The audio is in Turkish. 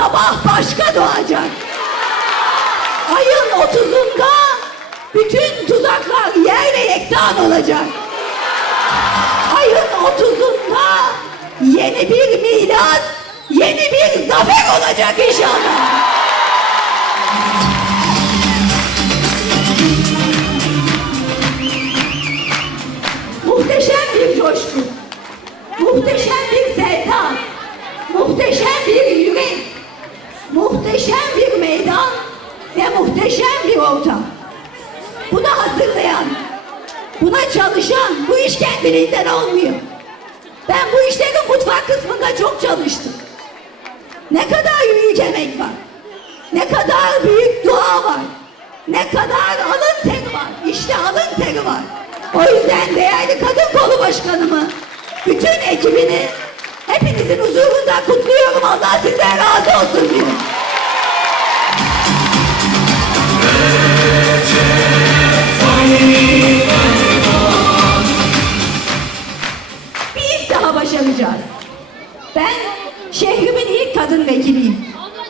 sabah başka doğacak. Ayın 30'unda bütün tuzaklar yerle yeksan olacak. Ayın 30'unda yeni bir milat, yeni bir zafer olacak inşallah. Muhteşem bir coşku, muhteşem bir sevda, muhteşem bir yürek, muhteşem bir meydan ve muhteşem bir ortam. Buna hazırlayan, buna çalışan bu iş kendiliğinden olmuyor. Ben bu işlerin mutfak kısmında çok çalıştım. Ne kadar büyük emek var. Ne kadar büyük dua var. Ne kadar alın teri var. İşte alın teri var. O yüzden değerli kadın kolu başkanımı, bütün ekibini hepinizin huzurunda kutluyorum. Allah Başaracağız. Ben şehrimin ilk kadın vekiliyim.